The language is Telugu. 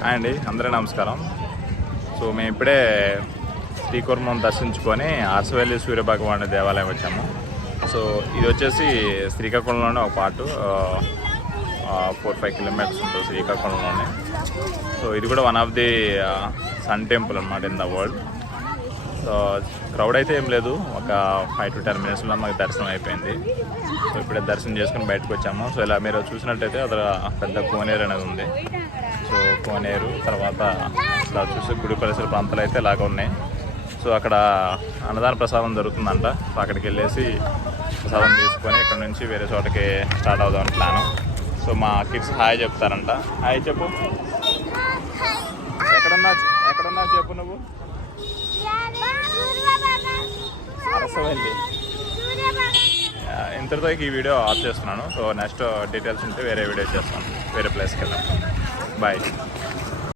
హాయ్ అండి, అందరూ నమస్కారం. సో మేము ఇప్పుడే శ్రీకూర్మం దర్శించుకొని అరసవల్లి సూర్యభగవాని దేవాలయం వచ్చాము. సో ఇది వచ్చేసి శ్రీకాకుళంలోనే ఒక పార్ట్, 4-5 కిలోమీటర్స్ ఉంటుంది శ్రీకాకుళంలోనే. సో ఇది కూడా one of the sun temple అనమాట in the world. So crowd అయితే ఏం లేదు, ఒక 5 to 10 minutesలో మాకు దర్శనం అయిపోయింది. సో ఇప్పుడే దర్శనం చేసుకుని బయటకు వచ్చాము. సో ఇలా మీరు చూసినట్టయితే అక్కడ పెద్ద కోనేరు అనేది ఉంది. సో కోనేరు తర్వాత ఇలా చూస్తే గుడి పరిసర ప్రాంతాలు అయితే ఇలాగ ఉన్నాయి. సో అక్కడ అన్నదాన ప్రసాదం దొరుకుతుందంట. సో అక్కడికి వెళ్ళేసి ప్రసాదం తీసుకొని ఇక్కడ నుంచి వేరే చోటకి స్టార్ట్ అవుదామని ప్లాను. సో మా కిడ్స్ హాయ్ చెప్తారంట. హాయ్ చెప్పు. ఎక్కడున్నా చెప్పు నువ్వు. అరసవల్లి. ఇంతటితో ఈ వీడియో ఆఫ్ చేస్తున్నాను. సో నెక్స్ట్ డీటెయిల్స్ ఉంటే వేరే వీడియో చేస్తాను, వేరే ప్లేస్కి వెళ్దాం. బాయ్.